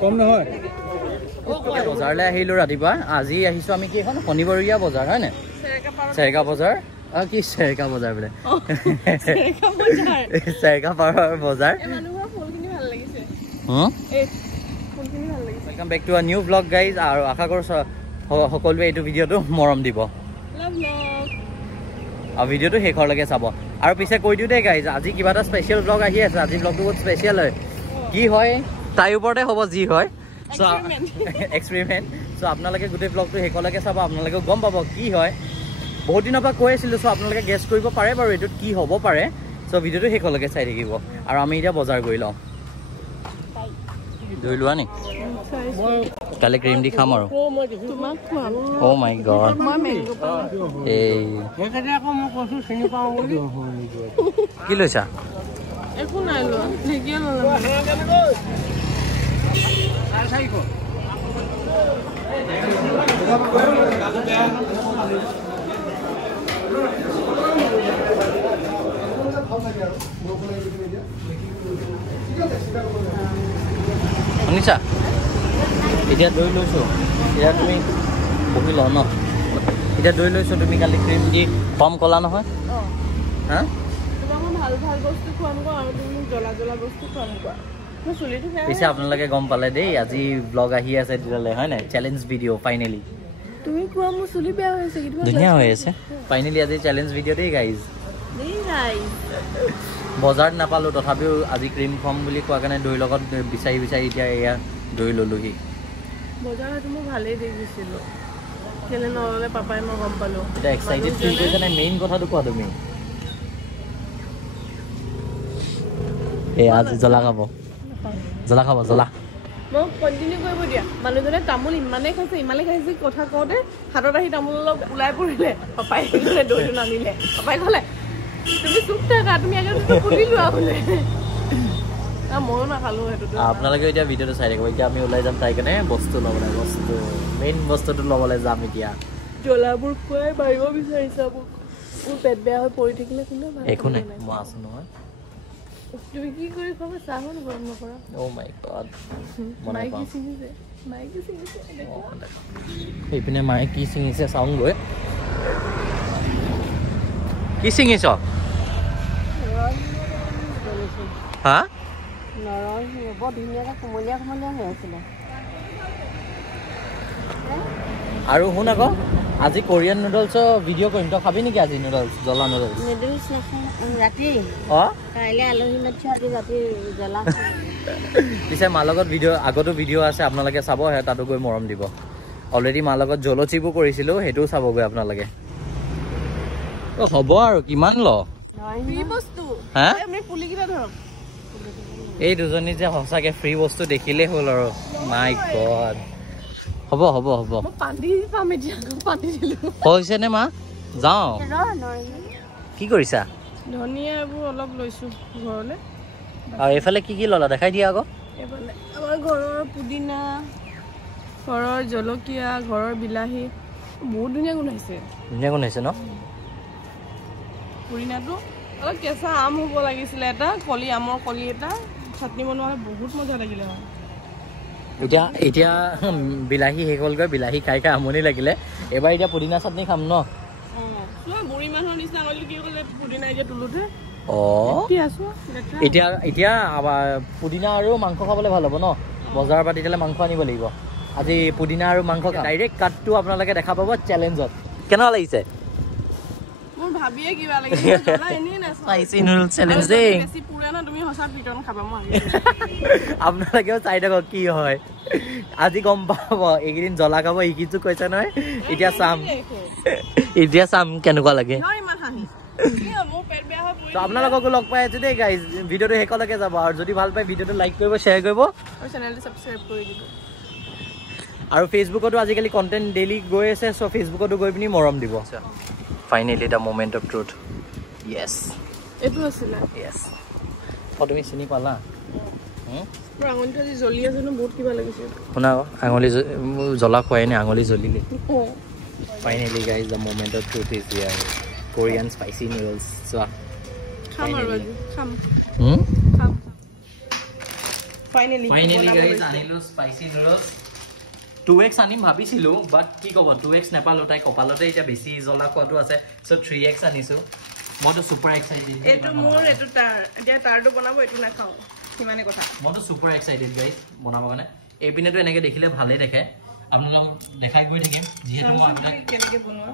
কম নহয় বজাৰলৈ আহিলোঁ ৰাতিপুৱা আজি আহিছোঁ আমি কি এখন শনিবৰীয়া বজাৰ হয় নাই চেৰেকা বজাৰ কি চেৰেকা বজাৰ বোলে চেৰেকা পাৰৰ বজাৰ welcome back to a new blog guys আৰু আশা কৰোঁ সকলোৱে এইটো ভিডিঅ'টো মৰম দিব আৰু ভিডিঅ'টো শেষৰলৈকে চাব আৰু পিছে কৈ দিওঁ দেই গাইজ আজি কিবা এটা স্পেচিয়েল ব্লগ আহি আছে আজি ব্লগটো বহুত স্পেচিয়েল হয় কি হয় তাইৰ ওপৰতে হ'ব যি হয় এক্সপেৰিমেণ্ট চ' আপোনালোকে গোটেই ব্লগটো শেষলৈকে চাব আপোনালোকে গম পাব কি হয় বহুত দিনৰ পৰা কৈ আছিলোঁ চ' আপোনালোকে গেছ কৰিব পাৰে বাৰু এইটোত কি হ'ব পাৰে চ' ভিডিঅ'টো শেষলৈকে চাই থাকিব আৰু আমি এতিয়া বজাৰ কৰি লওঁ ধুই লোৱা নি কালি ক্ৰীম দি খাম আৰু অ' মাই গড এই কি লৈছা একো নাই লোৱা নেকিয়ে শুনিছা এতিয়া দৈ লৈছোঁ এতিয়া তুমি বহি লওঁ ন এতিয়া দৈ লৈছোঁ তুমি কালি ক্ৰীম দি কম ক'লা নহয় হা ভাল ভাল বস্তু খোৱাম আৰু তুমি জ্বলা জ্বলা বস্তু খোৱাম পিছে আপোনালোকে গম পালে দেই আজি ব্লগ আহি আছে তেতিয়াহ'লে হয় নাই চেলেঞ্জ ভিডিঅ' ফাইনেলি তুমি কোৱা মোৰ চুলি বেয়া হৈ আছে ধুনীয়া হৈ আছে ফাইনেলি আজি চেলেঞ্জ ভিডিঅ' দেই গাইজ বজাৰত নাপালোঁ তথাপিও আজি ক্ৰীম খুৱাম বুলি কোৱা কাৰণে দৈৰ লগত বিচাৰি বিচাৰি এতিয়া এয়া দৈ ল'লোহি বজাৰত মই ভালেই দেখিছিলোঁ কেলে নল'লে পাপাই মই গম পালোঁ এতিয়া এক্সাইটেড ফিল কৰিছে নাই মেইন কথাটো কোৱা তুমি এই আজি জ্বলা খাব জ্বলা মোক কণ্টিনিউ কৰিব দিয়া মানুহজনে তামোল ইমানেই খাইছে কথা কওঁতে হাতত আহি তামোল অলপ ওলাই পৰিলে পাপাই দৈটো নানিলে পাপাই ক'লে তুমি চুপ থাকা তুমি আগতে ফুলি লোৱা বোলে ময়ো নাখালোঁ সেইটো আপোনালোকে এতিয়া ভিডিঅ'টো চাই থাকিব এতিয়া আমি ওলাই যাম তাই কাৰণে বস্তু ল'বলৈ মেইন বস্তুটো ল'বলৈ যাম এতিয়া জ্বলাবোৰ খুৱাই মাৰিব বিচাৰিছা মোক মোৰ পেট বেয়া হৈ পৰি থাকিলে একো নাই মই আছোঁ নহয় তুমি কি কৰি খাবা চাহো গৰম নকৰা অ' মাই গড মাইকি ছিঙিছে এইপিনে মায়ে কি ছিঙিছে চাওঁগৈ কি ছিঙিছ হা নৰসিংহ বৰ ধুনীয়াকৈ কোমলীয়া হৈ আছিলে আৰু শুন আকৌ আজি কোৰিয়ান নুডলছৰ ভিডিঅ' কৰিম তই খাবি নেকি আজি নুডলছ জ্বলা নুডলছ ৰাতি অঁ কাইলৈ আলহী মাতিছো আজি ৰাতি জ্বলা পিছে মাৰ লগত আগতো ভিডিঅ' আছে আপোনালোকে চাব সেই তাতো গৈ মৰম দিব অলৰেডি মাৰ লগত জলচিপো কৰিছিলোঁ সেইটোও চাবগৈ আপোনালোকে হ'ব আৰু কিমান হা এই দুজনী যে সঁচাকৈ ফ্ৰী বস্তু দেখিলেই হ'ল আৰু মাই গড হ'ব হৈছে নে মা যাওঁ কি কৰিছা ধনিয়া এইবোৰ অলপ লৈছোঁ ঘৰলৈ আৰু এইফালে কি ল'লা দেখাই দিয়া আকৌ এইফালে আমাৰ ঘৰৰ পুদিনা ঘৰৰ জলকীয়া ঘৰৰ বিলাহী বহুত ধুনীয়া গোন্ধাইছে ন পুদিনাটো অলপ কেঁচা আম হ'ব লাগিছিলে এটা আমৰ কলি এটা চাটনি বনোৱা হ'লে বহুত মজা লাগিলে হয় এতিয়া বিলাহী শেষ হ'লগৈ বিলাহী খাই আমনি লাগিলে এবাৰ এতিয়া পুদিনা চাটনি খাম ন বুঢ়ী মানুহৰ নিচিনা কৰিলোঁ কি ক'লে পুদিনা এতিয়া তোলোতে এতিয়া পুদিনা আৰু মাংস খাবলৈ ভাল হ'ব ন বজাৰৰ পৰা তেতিয়াহ'লে মাংস আনিব লাগিব আজি পুদিনা আৰু মাংস ডাইৰেক্ট কাটটো আপোনালোকে দেখা পাব চেলেঞ্জত কেনেকুৱা লাগিছে মোৰ ভাবিয়ে কিবা লাগিছে আপোনালোকেও চাই থাকক কি হয় আজি গম পাব এইকেইদিন জ্বলা খাব শিকিছোঁ কৈছে নহয় এতিয়া চাম কেনেকুৱা লাগে আপোনালোককো লগ পাই আছো দেই গাইজ ভিডিঅ'টো শেষলৈকে যাব আৰু যদি ভাল পায় ভিডিঅ'টো লাইক কৰিব শ্বেয়াৰ কৰিব চেনেলটো ছাবস্ক্ৰাইব কৰি দিব আৰু ফেচবুকতো আজিকালি কণ্টেণ্ট ডেইলি গৈ আছে চ' ফেচবুকতো গৈ পিনি মৰম দিব finally the moment of truth yes এইটো আছিলে য়েছ তুমি চিনি পালা আঙুলিটো আজি জ্বলি আছে ন বহুত কিবা লাগিছে শুনা আঙুলি জ্বলা খোৱাই নাই আঙুলি জ্বলিলে finally guys the moment of truth is here Korean spicy noodles চোৱা খাম আৰু আজি খাম ফাইনালি গাইজ আনিলো স্পাইচি নুডলছ 2x আনিম ভাবিছিলো বাট কি ক'ব 2x নাপালো তাই কপালতে এতিয়া বেছি জ্বলা খোৱাটো আছে চ' 3x আনিছো মইতো সুপাৰ এক্সাইটেড এইটো মোৰ এইটো এতিয়া তাৰটো বনাব এইটো নাখাওঁ সিমানে কথা মইতো সুপাৰ এক্সাইটেড গাইজ বনাব কাৰণে এই পিনেতো এনেকৈ দেখিলে ভালেই দেখে আপোনালোকক দেখাই গৈ থাকিম যিহেতু মই কেনেকৈ বনোৱা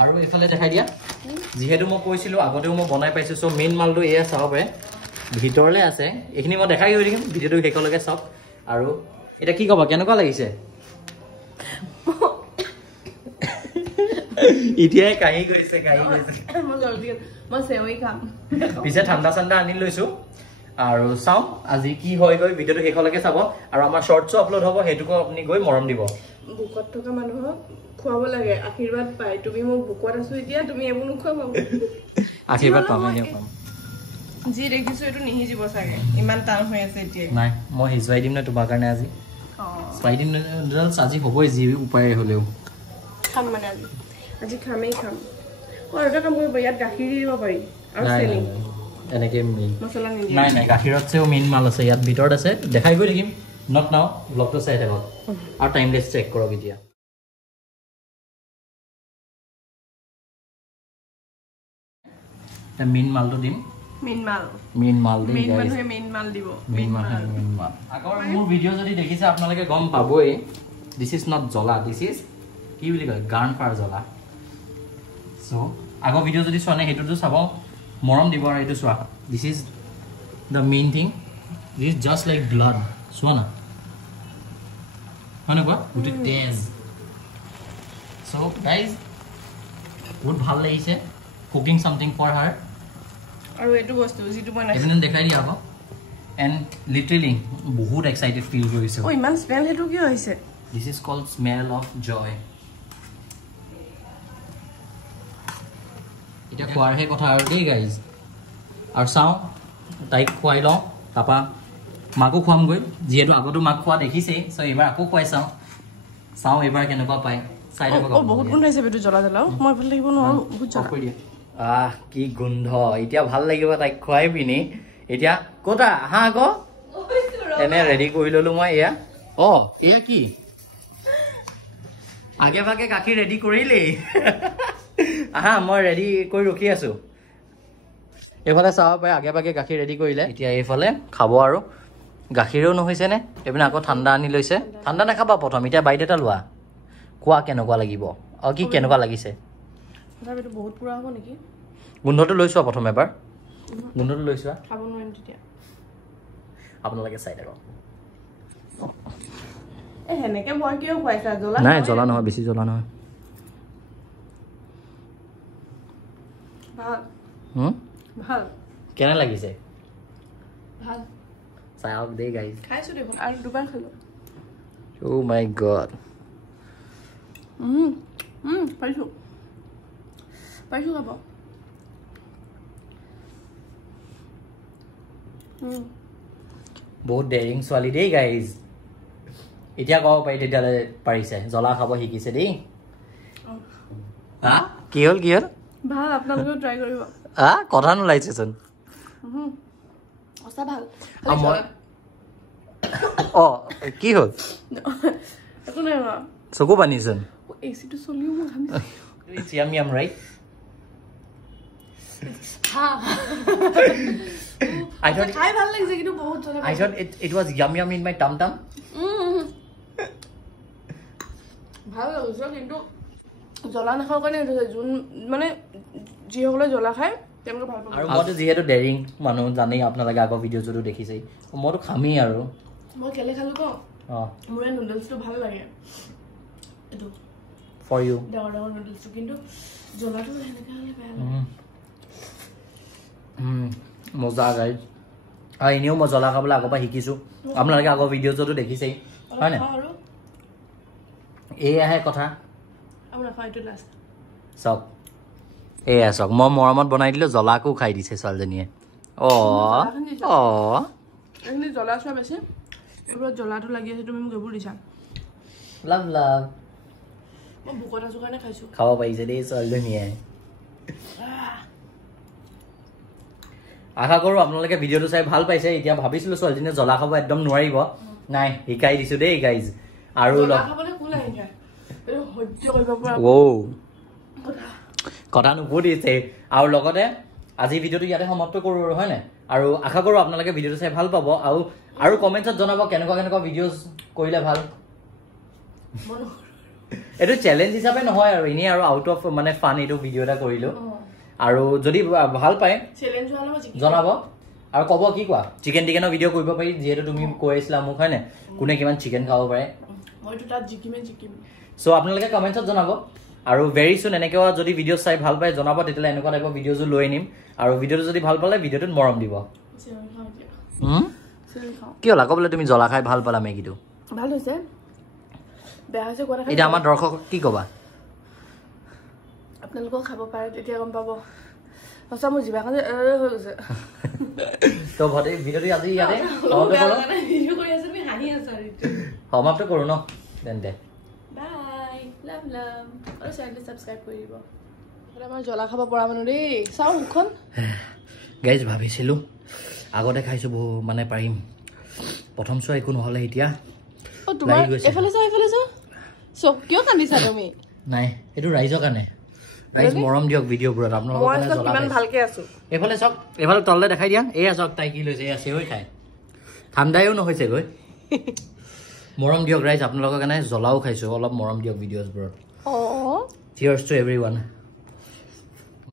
আৰু এইফালে দেখাই দিয়া যিহেতু মই কৈছিলোঁ আগতেও মই বনাই পাইছোঁ চ' মেইন মালটো এয়া চাব পাৰে ভিতৰলৈ আছে এইখিনি মই দেখাই গৈ থাকিম ভিডিঅ'টো শেষলৈকে চাওক আৰু এটা কি ক'বা কেনেকুৱা লাগিছে এতিয়াই কাহি গৈছে পিছে ঠাণ্ডা চাণ্ডা আনি লৈছোঁ আৰু চাওঁ আজি কি হয় গৈ ভিডিঅ'টো শেষলৈকে চাব আৰু আমাৰ শ্বৰ্টছো আপলোড হ'ব সেইটোকো আপুনি গৈ মৰম দিব বুকত থকা মানুহক খুৱাব লাগে আশীৰ্বাদ পায় তুমি মোক বুকত আছো এতিয়া তুমি এইবোৰ নোখোৱাবা আশীৰ্বাদ পাম এনেও পাম যি দেখিছো এইটো নিহিজিব চাগে ইমান টান হৈ আছে এতিয়া নাই মই সিজুৱাই দিম ন তোমাৰ কাৰণে আজি স্পাইচি নুডলছ আজি হ'বই যি উপায় হ'লেও খাম মানে আজি খামেই খাম এটা কাম কৰিব ইয়াত গাখীৰ দি দিব পাৰি আৰু চেনি এনেকৈ মছলা নিদিয়ে নাই নাই গাখীৰতছেও মেইন মাল আছে ইয়াত ভিতৰত আছে দেখাই গৈ থাকিম নট নাও ব্লগটো চাই থাকক আৰু টাইমলেছ চেক কৰক এতিয়া মেইন মালটো দিম আগৰ মোৰ ভিডিঅ' যদি দেখিছে আপোনালোকে গম পাবই দিছ ইজ নট জ্বলা দিছ ইজ কি বুলি কয় গাৰ্ণ ফাৰ জ্বলা চ' আগৰ ভিডিঅ' যদি চোৱা নাই সেইটোতো চাব মৰম দিব আৰু এইটো চোৱা this is the main thing this is just like blood চোৱা না হয় নে কোৱা গোটেই তেজ চ' গাইজ বহুত ভাল লাগিছে কুকিং চামথিং ফৰ হাৰ আৰু এইটো বস্তু যিটো মই এদিন দেখাই দিয়া আকৌ এণ্ড লিটাৰেলি বহুত এক্সাইটেড ফিল কৰিছোঁ ইমান স্মেল সেইটো কি হৈছে this is called smell of joy এতিয়া খোৱাৰহে কথা আৰু দেই গাইজ আৰু চাওঁ তাইক খুৱাই লওঁ তাৰপৰা মাকো খুৱামগৈ যিহেতু আগতো মাক খোৱা দেখিছেই চ' এইবাৰ আকৌ খুৱাই চাওঁ এইবাৰ কেনেকুৱা পায় চাই থাকক বহুত গোন্ধ আহিছে এইটো জ্বলা জ্বলাও মই ভাল লাগিব নোৱাৰোঁ বহুত জ্বলা কৰি দিয়া কি গোন্ধ এতিয়া ভাল লাগিব তাইক খুৱাই পিনি এতিয়া ক'তা আহা আকৌ এনে ৰেডি কৰি ল'লোঁ মই এয়া এয়া কি আগে ভাগে গাখীৰ ৰেডি কৰিলেই আহা মই ৰেডি কৰি ৰখি আছোঁ এইফালে চাব পাৰে আগে ভাগে গাখীৰ ৰেডি কৰিলে এতিয়া এইফালে খাব আৰু গাখীৰেও নহৈছেনে এইপিনে আকৌ ঠাণ্ডা আনি লৈছে ঠাণ্ডা নাখাবা প্ৰথম এতিয়া বাইট এটা লোৱা কোৱা কেনেকুৱা লাগিব কি কেনেকুৱা লাগিছে বহুত পুৰা হ'ব নেকি গোন্ধটো লৈছোৱা প্ৰথম এবাৰ গোন্ধটো লৈছোৱা খাব নোৱাৰিম তেতিয়া আপোনালোকে চাই থাকক সেনেকে ভয় কিয় খুৱাইছা জ্বলা নাই জ্বলা নহয় বেছি জ্বলা নহয় ভাল কেনে লাগিছে ভাল চাই আহক দেই গাইজ খাইছোঁ দেখোন আৰু দুবাৰ খালোঁ অ' মাই গড পাইছোঁ খাব বহুত ডেৰিং ছোৱালী দেই গাইজ এতিয়া ক'ব পাৰি তেতিয়াহ'লে পাৰিছে জ্বলা খাব শিকিছে দেই কি হ'ল ভাল আপোনালোকেও ট্ৰাই কৰিব কথা নোলাইছেচোন সঁচা ভাল কি হ'ল একো নাই চকু পানীচোন এচিটো চলিও মই It's yum yum, right? I thought it was yum yum in my tum tum. ভাল লাগিছে কিন্তু জ্বলা নাখাওঁ কাৰণে যোন মানে যিসকলে জ্বলা খায় তেওঁলোকে ভাল পাব আৰু মইতো যিহেতু ডেৰিং মানুহ জানেই আপোনালোকে আগৰ ভিডিঅ'টো দেখিছেই মইতো খামেই আৰু মই কেলে খালোঁ ক মোৰ এই নুডলছটো ভাল লাগে এইটো for you ডাঙৰ নুডলছটো কিন্তু জ্বলাটো সেনেকৈ হ'লে বেয়া লাগে মজা গাইজ আৰু এনেও মই জ্বলা খাবলৈ আগৰ পৰা শিকিছোঁ আপোনালোকে আগৰ ভিডিঅ'টো দেখিছেই হয় নাই এয়াহে কথা চাওক এয়া চাওক মই মৰমত বনাই দিলোঁ জ্বলাকো খাই দিছে ছোৱালীজনীয়ে জ্বলা চোৱা বেছি জ্বলাটো লাগি আছে তুমি মোক এইবোৰ দিছা লাভ মই বুকত আছোঁ কাৰণে খাইছোঁ খাব পাৰিছে দেই ছোৱালীজনীয়ে আশা কৰোঁ আপোনালোকে ভিডিঅ'টো চাই ভাল পাইছে এতিয়া ভাবিছিলোঁ ছোৱালীজনীয়ে জ্বলা খাব একদম নোৱাৰিব নাই শিকাই দিছোঁ দেই গাইজ আৰু কথা নুপুধিছে আৰু লগতে আজি ভিডিঅ'টো ইয়াতে সমাপ্ত কৰোঁ আৰু হয় নাই আৰু আশা কৰোঁ আপোনালোকে ভিডিঅ'টো চাই ভাল পাব আৰু কমেণ্টছত জনাব কেনেকুৱা কেনেকুৱা ভিডিঅ'জ কৰিলে ভাল এইটো চেলেঞ্জ হিচাপে নহয় আৰু এনেই আৰু আউট অফ মানে ফান এইটো ভিডিঅ' এটা কৰিলোঁ আৰু যদি ভাল পায় জনাব আৰু ক'ব কি কোৱা চিকেন টিকেনৰ ভিডিঅ' কৰিব পাৰি যিহেতু তুমি কৈ আছিলা মোক হয় নাই কোনে কিমান চিকেন খাব পাৰে চ' আপোনালোকে কমেণ্টছত জনাব আৰু ভেৰি চুন এনেকৈ যদি ভিডিঅ' চাই ভাল পায় জনাব তেতিয়াহ'লে এনেকুৱা টাইপৰ ভিডিঅ'জো লৈ আনিম আৰু ভিডিঅ'টো যদি ভাল পালে ভিডিঅ'টোত মৰম দিব কি হ'ল আকৌ বোলে তুমি জ্বলা খাই ভাল পালা মেগীটো ভাল হৈছে বেয়া হৈছে কোৱা এতিয়া আমাৰ দৰ্শকক কি ক'বা আপোনালোকেও খাব পাৰে তেতিয়া গম পাব সঁচা মোৰ জিভাখন হৈ গৈছে তো ভতে ভিডিঅ'টো আজি ইয়াতে সমাপ্ত কৰোঁ ন তেন্তে বাই লাভ লাভ আৰু চেনেলটো ছাবস্ক্ৰাইব কৰি দিব আমাৰ জ্বলা খাব পৰা মানুহ দেই চাওঁ মুখখন গাইজ ভাবিছিলোঁ আগতে খাইছোঁ বহু মানে পাৰিম প্ৰথম চোৱা একো নহ'লে এতিয়া তোমাৰ এইফালে চাওঁ চব কিয় কান্দিছা তুমি নাই এইটো ৰাইজৰ কাৰণে ৰাইজ মৰম দিয়ক ভিডিঅ'বোৰত আপোনালোকৰ কাৰণে জ্বলা কিমান ভালকে আছো এইফালে চাওক এইফালে তললে দেখাই দিয়া এয়া চাওক তাই কি লৈছে এয়া চেৱৈ খায় ঠাণ্ডায়ো নহৈছে গৈ মৰম দিয়ক ৰাইজ আপোনালোকৰ কাৰণে জ্বলাও খাইছোঁ অলপ মৰম দিয়ক ভিডিঅ'জবোৰত চিয়াৰ্ছ টু এভৰিৱান